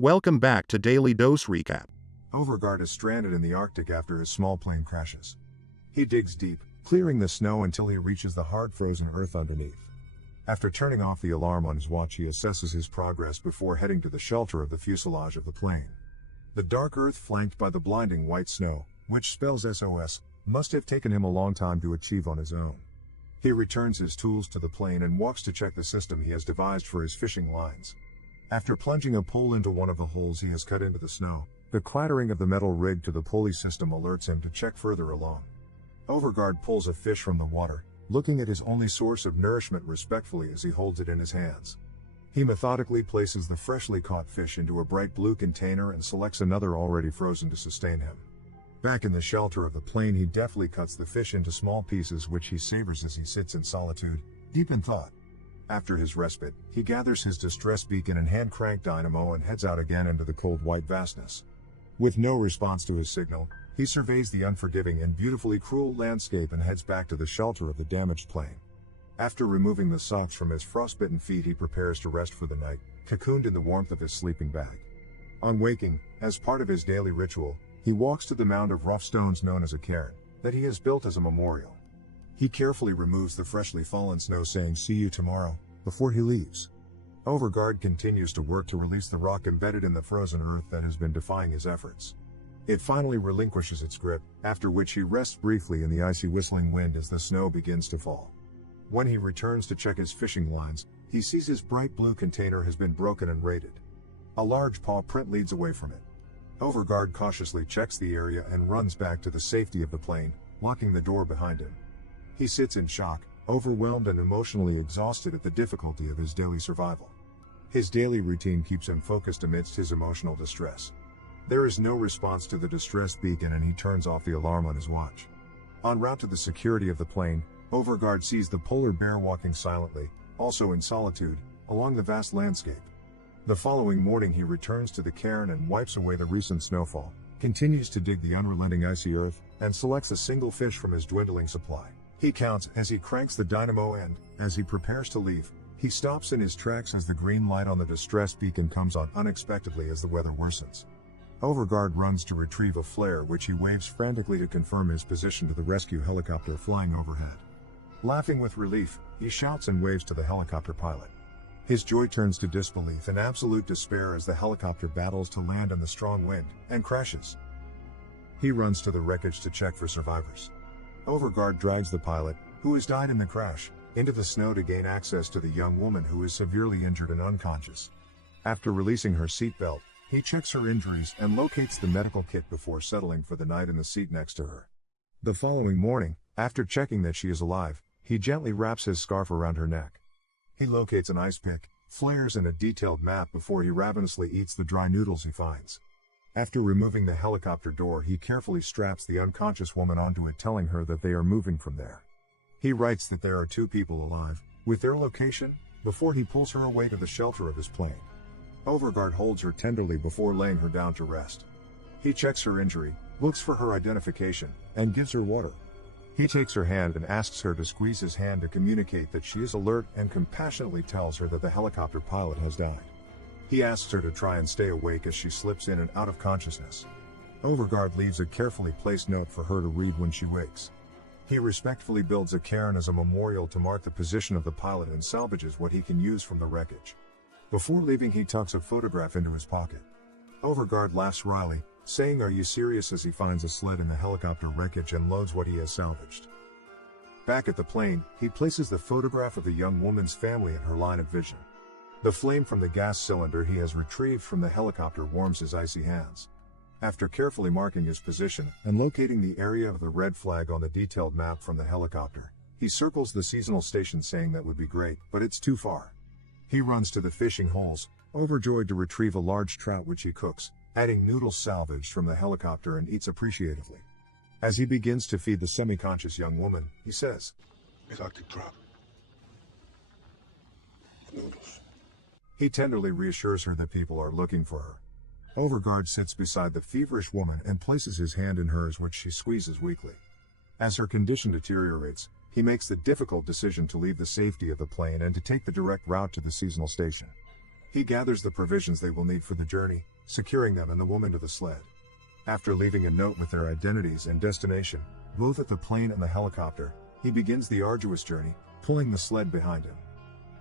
welcome back to Daily Dose Recap. Overguard is stranded in the Arctic after his small plane crashes. He digs deep, clearing the snow until he reaches the hard frozen earth underneath. After turning off the alarm on his watch, he assesses his progress before heading to the shelter of the fuselage of the plane. The dark earth flanked by the blinding white snow, which spells SOS, must have taken him a long time to achieve on his own. He returns his tools to the plane and walks to check the system he has devised for his fishing lines. After plunging a pole into one of the holes he has cut into the snow, the clattering of the metal rig to the pulley system alerts him to check further along. Overguard pulls a fish from the water, looking at his only source of nourishment respectfully as he holds it in his hands. He methodically places the freshly caught fish into a bright blue container and selects another already frozen to sustain him. Back in the shelter of the plane, he deftly cuts the fish into small pieces which he savors as he sits in solitude, deep in thought. After his respite, he gathers his distress beacon and hand-crank dynamo and heads out again into the cold white vastness. With no response to his signal, he surveys the unforgiving and beautifully cruel landscape and heads back to the shelter of the damaged plane. After removing the socks from his frostbitten feet, he prepares to rest for the night, cocooned in the warmth of his sleeping bag. On waking, as part of his daily ritual, he walks to the mound of rough stones known as a cairn, that he has built as a memorial. He carefully removes the freshly fallen snow, saying "see you tomorrow," before he leaves. Overguard continues to work to release the rock embedded in the frozen earth that has been defying his efforts. It finally relinquishes its grip, after which he rests briefly in the icy whistling wind as the snow begins to fall. When he returns to check his fishing lines, he sees his bright blue container has been broken and raided. A large paw print leads away from it. Overguard cautiously checks the area and runs back to the safety of the plane, locking the door behind him. He sits in shock, overwhelmed and emotionally exhausted at the difficulty of his daily survival. His daily routine keeps him focused amidst his emotional distress. There is no response to the distress beacon and he turns off the alarm on his watch. En route to the security of the plane, Overguard sees the polar bear walking silently, also in solitude, along the vast landscape. The following morning he returns to the cairn and wipes away the recent snowfall, continues to dig the unrelenting icy earth, and selects a single fish from his dwindling supply. He counts as he cranks the dynamo and, as he prepares to leave, he stops in his tracks as the green light on the distress beacon comes on unexpectedly as the weather worsens. Overguard runs to retrieve a flare which he waves frantically to confirm his position to the rescue helicopter flying overhead. Laughing with relief, he shouts and waves to the helicopter pilot. His joy turns to disbelief and absolute despair as the helicopter battles to land in the strong wind, and crashes. He runs to the wreckage to check for survivors. Overguard drags the pilot, who has died in the crash, into the snow to gain access to the young woman who is severely injured and unconscious. After releasing her seatbelt, he checks her injuries and locates the medical kit before settling for the night in the seat next to her. The following morning, after checking that she is alive, he gently wraps his scarf around her neck. He locates an ice pick, flares and a detailed map before he ravenously eats the dry noodles he finds. After removing the helicopter door, he carefully straps the unconscious woman onto it, telling her that they are moving from there. He writes that there are 2 people alive, with their location, before he pulls her away to the shelter of his plane. Overguard holds her tenderly before laying her down to rest. He checks her injury, looks for her identification, and gives her water. He takes her hand and asks her to squeeze his hand to communicate that she is alert and compassionately tells her that the helicopter pilot has died. He asks her to try and stay awake as she slips in and out of consciousness. Overguard leaves a carefully placed note for her to read when she wakes. He respectfully builds a cairn as a memorial to mark the position of the pilot and salvages what he can use from the wreckage. Before leaving, he tucks a photograph into his pocket. Overguard laughs wryly, saying "Are you serious?" as he finds a sled in the helicopter wreckage and loads what he has salvaged. Back at the plane, he places the photograph of the young woman's family in her line of vision. The flame from the gas cylinder he has retrieved from the helicopter warms his icy hands. After carefully marking his position and locating the area of the red flag on the detailed map from the helicopter, he circles the seasonal station, saying that would be great, but it's too far. He runs to the fishing holes, overjoyed to retrieve a large trout which he cooks, adding noodles salvaged from the helicopter, and eats appreciatively. As he begins to feed the semi-conscious young woman, he says, "If I could drop noodles." He tenderly reassures her that people are looking for her. Overguard sits beside the feverish woman and places his hand in hers, which she squeezes weakly. As her condition deteriorates, he makes the difficult decision to leave the safety of the plane and to take the direct route to the seasonal station. He gathers the provisions they will need for the journey, securing them and the woman to the sled. After leaving a note with their identities and destination, both at the plane and the helicopter, he begins the arduous journey, pulling the sled behind him.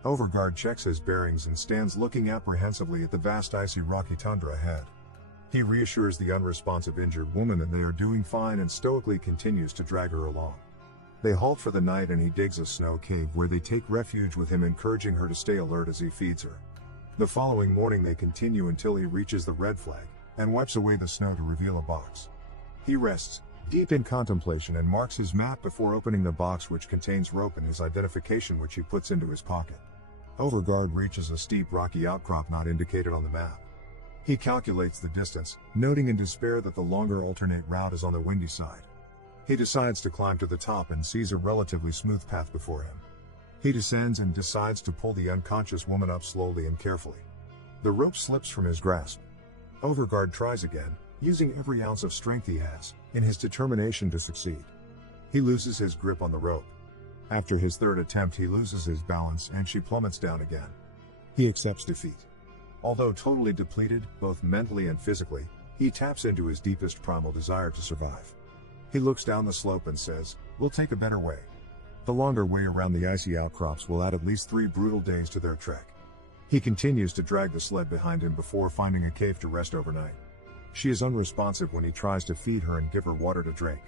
Overguard checks his bearings and stands looking apprehensively at the vast icy rocky tundra ahead. He reassures the unresponsive injured woman that they are doing fine and stoically continues to drag her along. They halt for the night and he digs a snow cave where they take refuge with him, encouraging her to stay alert as he feeds her. The following morning they continue until he reaches the red flag, and wipes away the snow to reveal a box. He rests, deep in contemplation, and marks his map before opening the box, which contains rope and his identification, which he puts into his pocket. Overguard reaches a steep rocky outcrop not indicated on the map. He calculates the distance, noting in despair that the longer alternate route is on the windy side. He decides to climb to the top and sees a relatively smooth path before him. He descends and decides to pull the unconscious woman up slowly and carefully. The rope slips from his grasp. Overguard tries again, using every ounce of strength he has, in his determination to succeed. He loses his grip on the rope. After his third attempt he loses his balance and she plummets down again. He accepts defeat. Although totally depleted, both mentally and physically, he taps into his deepest primal desire to survive. He looks down the slope and says, "We'll take a better way." The longer way around the icy outcrops will add at least 3 brutal days to their trek. He continues to drag the sled behind him before finding a cave to rest overnight. She is unresponsive when he tries to feed her and give her water to drink.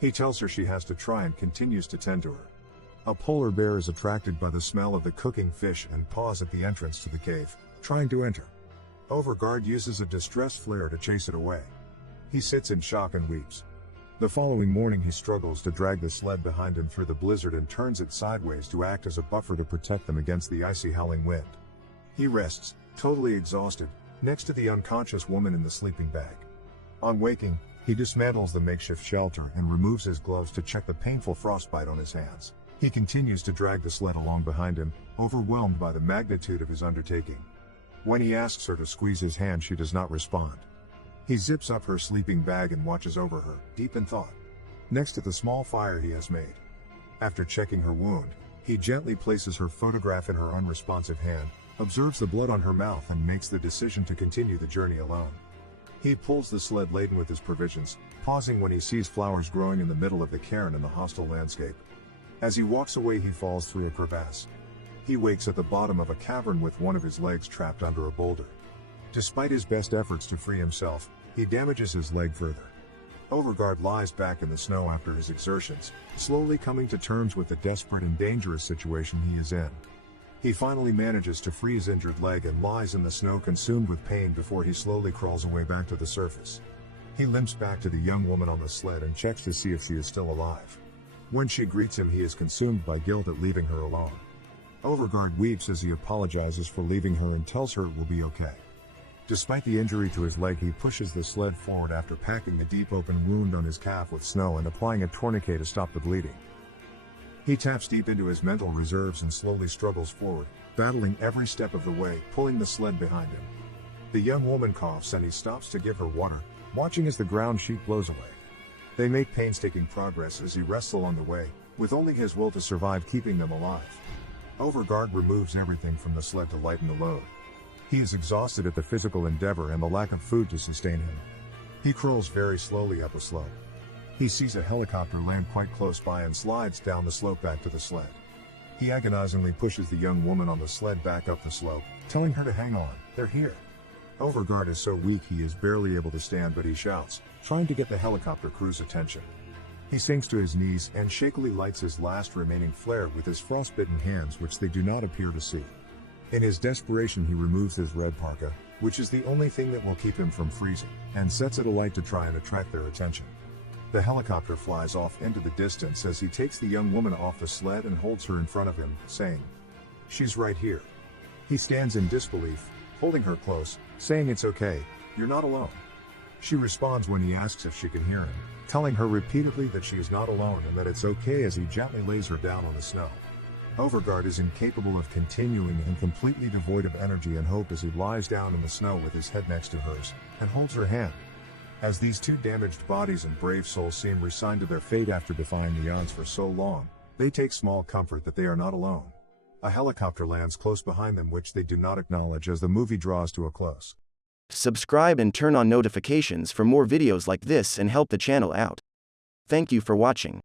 He tells her she has to try and continues to tend to her. A polar bear is attracted by the smell of the cooking fish and paws at the entrance to the cave, trying to enter. Overguard uses a distress flare to chase it away. He sits in shock and weeps. The following morning he struggles to drag the sled behind him through the blizzard and turns it sideways to act as a buffer to protect them against the icy howling wind. He rests, totally exhausted, next to the unconscious woman in the sleeping bag. On waking, he dismantles the makeshift shelter and removes his gloves to check the painful frostbite on his hands. He continues to drag the sled along behind him, overwhelmed by the magnitude of his undertaking. When he asks her to squeeze his hand, she does not respond. He zips up her sleeping bag and watches over her, deep in thought, next to the small fire he has made. After checking her wound, he gently places her photograph in her unresponsive hand, observes the blood on her mouth and makes the decision to continue the journey alone. He pulls the sled laden with his provisions, pausing when he sees flowers growing in the middle of the cairn in the hostile landscape. As he walks away he falls through a crevasse. He wakes at the bottom of a cavern with one of his legs trapped under a boulder. Despite his best efforts to free himself, he damages his leg further. Overguard lies back in the snow after his exertions, slowly coming to terms with the desperate and dangerous situation he is in. He finally manages to free his injured leg and lies in the snow consumed with pain before he slowly crawls away back to the surface. He limps back to the young woman on the sled and checks to see if she is still alive. When she greets him he is consumed by guilt at leaving her alone. Overguard weeps as he apologizes for leaving her and tells her it will be okay. Despite the injury to his leg he pushes the sled forward after packing the deep open wound on his calf with snow and applying a tourniquet to stop the bleeding. He taps deep into his mental reserves and slowly struggles forward, battling every step of the way, pulling the sled behind him. The young woman coughs and he stops to give her water, watching as the ground sheet blows away. They make painstaking progress as he rests along the way, with only his will to survive keeping them alive. Overguard removes everything from the sled to lighten the load. He is exhausted at the physical endeavor and the lack of food to sustain him. He crawls very slowly up a slope. He sees a helicopter land quite close by and slides down the slope back to the sled. He agonizingly pushes the young woman on the sled back up the slope, telling her to hang on, they're here. Overguard is so weak he is barely able to stand, but he shouts, trying to get the helicopter crew's attention. He sinks to his knees and shakily lights his last remaining flare with his frostbitten hands, which they do not appear to see. In his desperation he removes his red parka, which is the only thing that will keep him from freezing, and sets it alight to try and attract their attention. The helicopter flies off into the distance as he takes the young woman off the sled and holds her in front of him, saying, "She's right here." He stands in disbelief, holding her close, saying, "It's okay, you're not alone." She responds when he asks if she can hear him, telling her repeatedly that she is not alone and that it's okay as he gently lays her down on the snow. Overguard is incapable of continuing and completely devoid of energy and hope as he lies down in the snow with his head next to hers, and holds her hand. As these two damaged bodies and brave souls seem resigned to their fate after defying the odds for so long, they take small comfort that they are not alone. A helicopter lands close behind them, which they do not acknowledge as the movie draws to a close. Subscribe and turn on notifications for more videos like this and help the channel out. Thank you for watching.